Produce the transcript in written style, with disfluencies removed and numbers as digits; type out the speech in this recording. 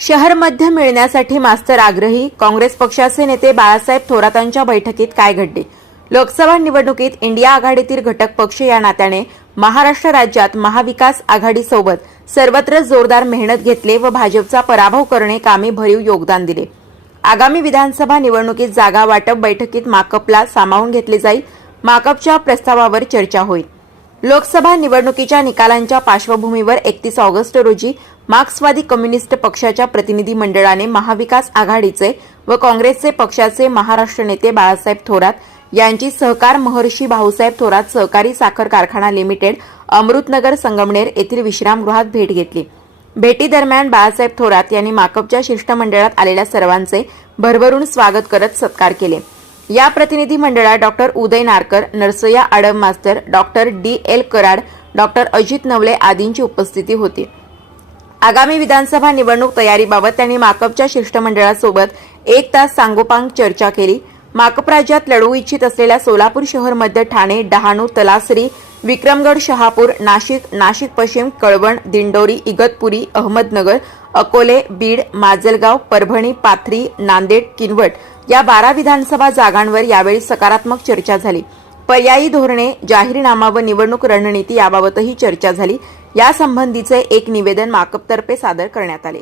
शहर मध्य मिळण्यासाठी मास्तर आग्रही, काँग्रेस पक्षाचे नेते बाळासाहेब थोरातांच्या बैठकीत काय घडले? लोकसभा निवडणुकीत इंडिया आघाडीतील घटक पक्ष या नात्याने महाराष्ट्र राज्यात महाविकास आघाडीसोबत सर्वत्र जोरदार मेहनत घेतली व भाजपचा पराभव करणे कामी भरीव योगदान दिले। आगामी विधानसभा निवडणुकीत जागा वाटप बैठकीत माकपला सामावून घेतले जाईल। माकपच्या प्रस्तावावर चर्चा होईल। लोकसभा निवडणुकीच्या निकालांच्या पार्श्वभूमीवर 31 ऑगस्ट रोजी मार्क्सवादी कम्युनिस्ट पक्षाच्या प्रतिनिधी मंडळाने महाविकास आघाडीचे व काँग्रेसचे पक्षाचे महाराष्ट्र नेते बाळासाहेब थोरात यांची सहकार महर्षी भाऊसाहेब थोरात सहकारी साखर कारखाना लिमिटेड अमृतनगर संगमनेर येथील विश्रामगृहात भेट घेतली। भेटीदरम्यान बाळासाहेब थोरात यांनी माकपच्या शिष्टमंडळात आलेल्या सर्वांचे भरभरून स्वागत करत सत्कार केले। या प्रतिनिधी मंडळात डॉक्टर उदय नारकर, नरसय्या आडम मास्तर, doctor D L. Karad, doctor Ajit Navale आदींची उपस्थिती होती। आगामी विधानसभा निवडणूक तयारीबाबत त्यांनी माकपच्या शिष्टमंडळासोबत 1 तास सांगोपांग चर्चा केली। माकप राज्यात लढवू इच्छित असलेल्या सोलापूर शहर मध्य, ठाणे, डहाणू, तलासरी, विक्रमगड, शहापूर, नाशिक, नाशिक पश्चिम, कळवण, दिंडोरी, इगतपुरी, अहमदनगर, अकोले, बीड, माजलगाव, परभणी, पाथरी, नांदेड, किनवट या 12 विधानसभा जागांवर यावेळी सकारात्मक चर्चा झाली। पर्यायी धोरणे, जाहीरनामा व निवडणूक रणनीती याबाबतही चर्चा झाली। यासंबंधीचे एक निवेदन माकपतर्फे सादर करण्यात आले।